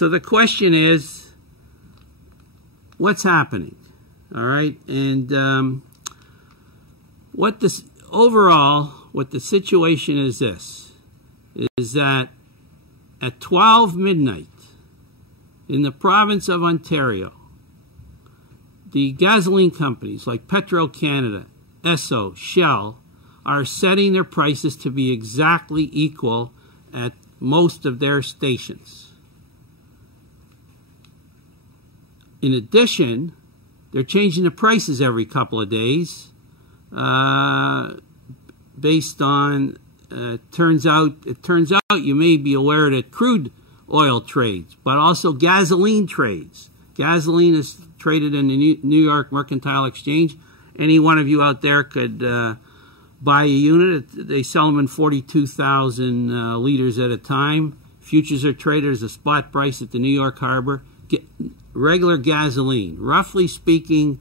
So the question is, what's happening? All right, and what the situation is this, is that at 12 midnight in the province of Ontario, the gasoline companies like Petro-Canada, Esso, Shell are setting their prices to be exactly equal at most of their stations. In addition, they're changing the prices every couple of days based on, it turns out you may be aware that crude oil trades, but also gasoline trades. Gasoline is traded in the New York Mercantile Exchange. Any one of you out there could buy a unit. They sell them in 42,000 liters at a time. Futures are traded as a spot price at the New York Harbor. Regular gasoline. Roughly speaking,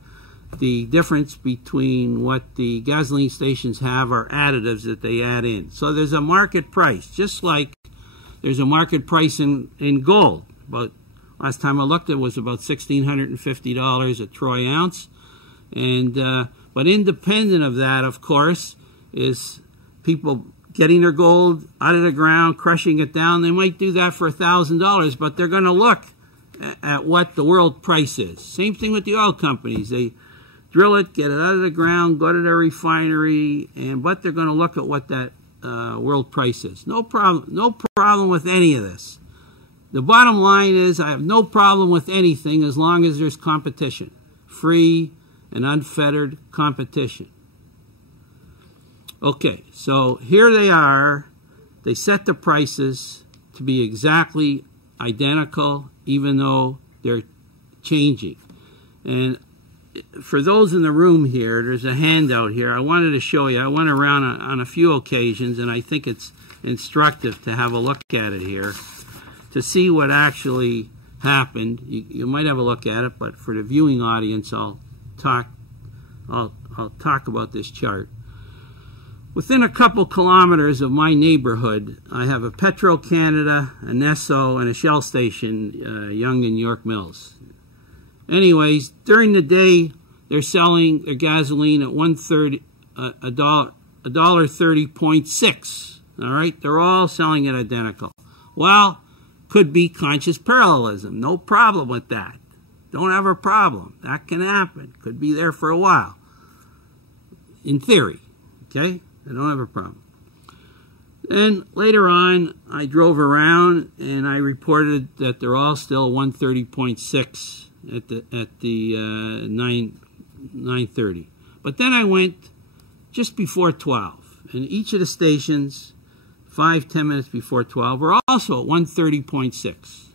the difference between what the gasoline stations have are additives that they add in. So there's a market price, just like there's a market price in gold. But last time I looked, it was about $1,650 a troy ounce. And but independent of that, of course, is people getting their gold out of the ground, crushing it down. They might do that for $1,000, but they're going to look at what the world price is. Same thing with the oil companies. They drill it, get it out of the ground, go to their refinery, but they're going to look at what that world price is. No problem with any of this. The bottom line is I have no problem with anything as long as there's competition. Free and unfettered competition. Okay, so here they are. They set the prices to be exactly identical, even though they're changing. And for those in the room here, there's a handout here. I wanted to show you. I went around on a few occasions, and I think it's instructive to have a look at it here to see what actually happened. You might have a look at it, but for the viewing audience, I'll talk about this chart. Within a couple kilometers of my neighborhood, I have a Petro-Canada, an Esso, and a Shell station, Yonge and York Mills. Anyways, during the day, they're selling their gasoline at $1.30.6. All right, they're all selling it identical. Well, could be conscious parallelism. No problem with that. Don't have a problem. That can happen. Could be there for a while. In theory, okay? I don't have a problem. Then later on, I drove around and I reported that they're all still 130.6 at the 9:30. But then I went just before 12, and each of the stations, 5-10 minutes before 12, were also at 130.6.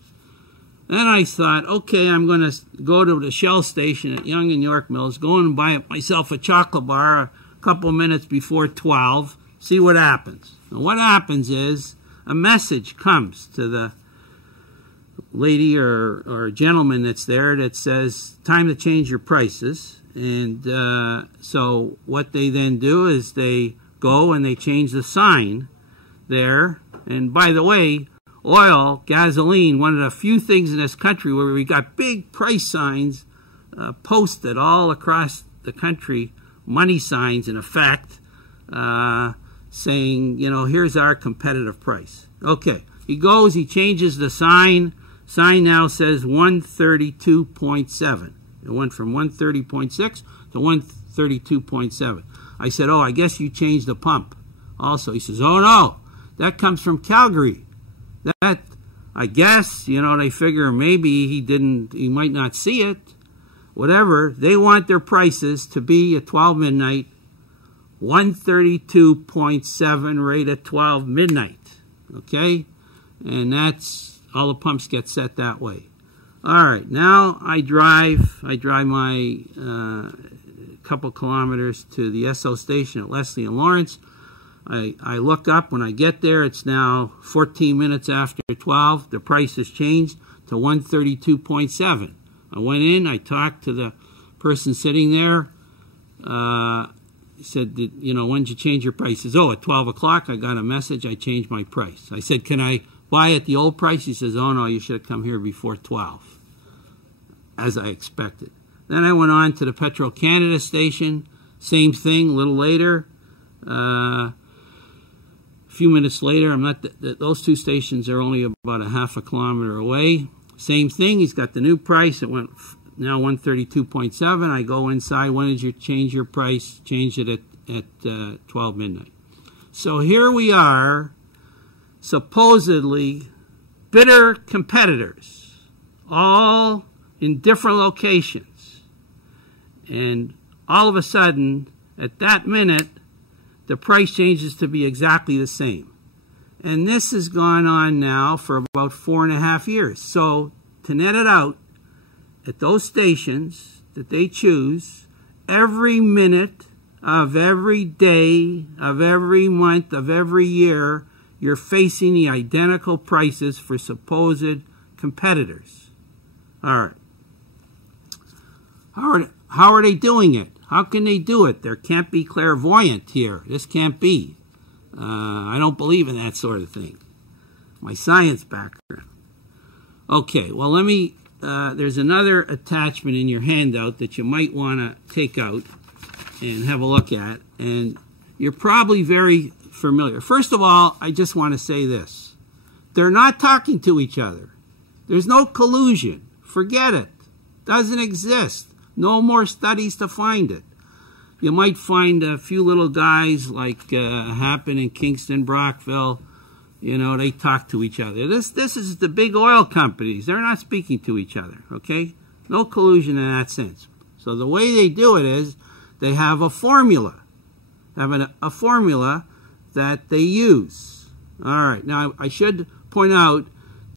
Then I thought, okay, I'm going to go to the Shell station at Yonge and York Mills, go and buy myself a chocolate bar a couple minutes before 12, see what happens. And what happens is a message comes to the lady or gentleman that's there that says, time to change your prices. And so what they then do is they go and they change the sign there. And by the way, oil, gasoline, one of the few things in this country where we got big price signs posted all across the country, money signs in effect, saying, you know, here's our competitive price. Okay, he goes, he changes the sign. Sign now says 132.7. It went from 130.6 to 132.7. I said, oh, I guess you changed the pump also. He says, oh no, that comes from Calgary. That, I guess, you know, they figure maybe he might not see it. Whatever, they want their prices to be at 12 midnight, 132.7 rate at 12 midnight. Okay? And that's, all the pumps get set that way. All right, now I drive my couple kilometers to the Esso station at Leslie and Lawrence. I look up when I get there. It's now 14 minutes after 12. The price has changed to 132.7. I went in. I talked to the person sitting there. He said, you know, when did you change your prices? Oh, at 12 o'clock I got a message. I changed my price. I said, can I buy at the old price. He says, oh no, you should have come here before 12, as I expected. Then I went on to the Petro-Canada station, same thing, a little later. A few minutes later, those two stations are only about a half a kilometer away. Same thing, he's got the new price. It went now 132.7. I go inside. When did you change your price? Change it at 12 midnight. So here we are, supposedly bitter competitors, all in different locations. And all of a sudden, at that minute, the price changes to be exactly the same. And this has gone on now for about 4.5 years. So to net it out, at those stations that they choose, every minute of every day, of every month, of every year, you're facing the identical prices for supposed competitors. All right. How are they doing it? How can they do it? There can't be clairvoyant here. This can't be. I don't believe in that sort of thing. My science background. Okay, well, let me, there's another attachment in your handout that you might want to take out and have a look at. And you're probably very familiar. First of all, I just want to say this. They're not talking to each other. There's no collusion. Forget it. Doesn't exist. No more studies to find it. You might find a few little guys like Happen in Kingston, Brockville. You know, they talk to each other. This is the big oil companies. They're not speaking to each other, okay? No collusion in that sense. So the way they do it is they have a formula. A formula that they use. All right. Now, I should point out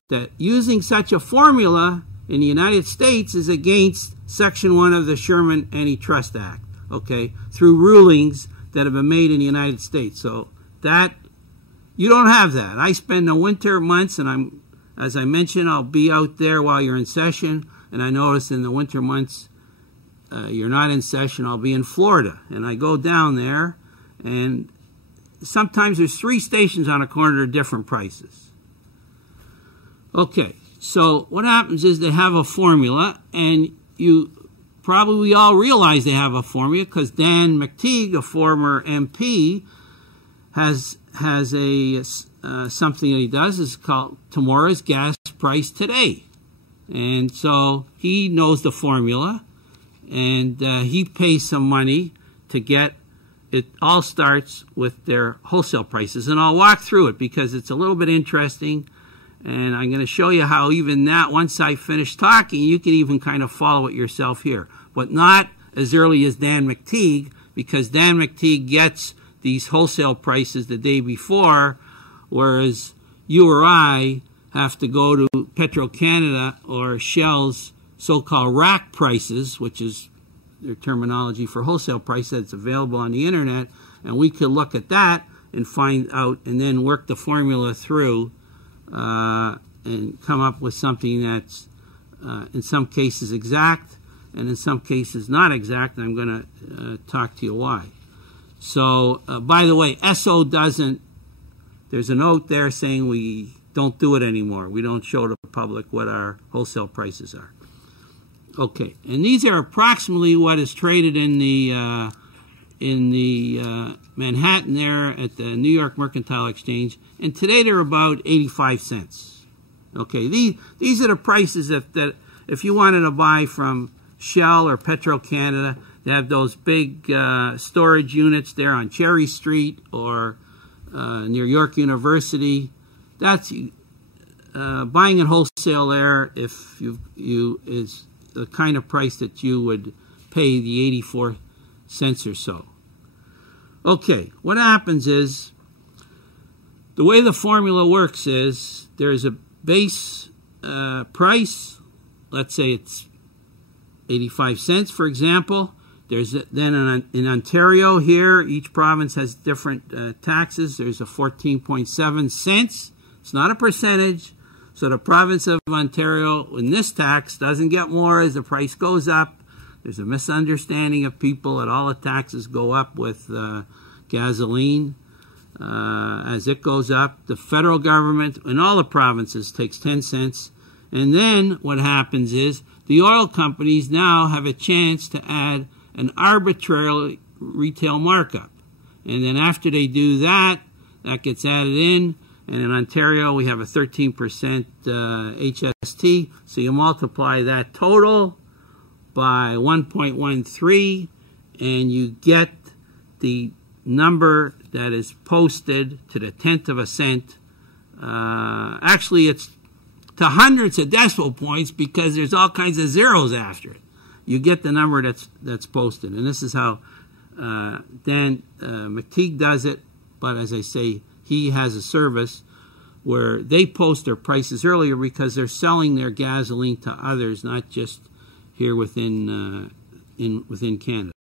that using such a formula in the United States is against Section 1 of the Sherman Antitrust Act, okay, through rulings that have been made in the United States. So that, you don't have that. I spend the winter months, and as I mentioned, I'll be out there while you're in session, and I notice in the winter months, you're not in session, I'll be in Florida, and I go down there, and sometimes there's 3 stations on a corner that are different prices. Okay, so what happens is they have a formula, and we all realize they have a formula because Dan McTeague, a former MP, has a something that he does is called tomorrow's gas price today, and so he knows the formula, and he pays some money to get it. All starts with their wholesale prices, and I'll walk through it because it's a little bit interesting. And I'm going to show you how even that, once I finish talking, you can even kind of follow it yourself here. But not as early as Dan McTeague, because Dan McTeague gets these wholesale prices the day before, whereas you or I have to go to Petro-Canada or Shell's so-called rack prices, which is their terminology for wholesale price that's available on the internet, and we could look at that and find out and then work the formula through and come up with something that's in some cases exact and in some cases not exact, and I'm going to talk to you why. So, by the way, Esso doesn't, there's a note there saying we don't do it anymore. We don't show the public what our wholesale prices are. Okay, and these are approximately what is traded in the Manhattan there at the New York Mercantile Exchange, and today they're about 85 cents. Okay, these are the prices that if you wanted to buy from Shell or Petro-Canada, they have those big storage units there on Cherry Street or near York University. That's buying it wholesale there. If is the kind of price that you would pay the 84 cents or so. Okay, what happens is, the way the formula works is, there's a base price, let's say it's 85 cents, for example. There's then in Ontario here, each province has different taxes. There's a 14.7 cents. It's not a percentage. So the province of Ontario, in this tax, doesn't get more as the price goes up. There's a misunderstanding of people that all the taxes go up with gasoline. as it goes up. The federal government in all the provinces takes 10 cents. And then what happens is the oil companies now have a chance to add an arbitrary retail markup. And then after they do that, that gets added in. And in Ontario, we have a 13% HST. So you multiply that total by 1.13, and you get the number that is posted to the 10th of a cent. Actually, it's to hundreds of decimal points because there's all kinds of zeros after it. You get the number that's posted. And this is how Dan McTeague does it. But as I say, he has a service where they post their prices earlier because they're selling their gasoline to others, not just here within Canada.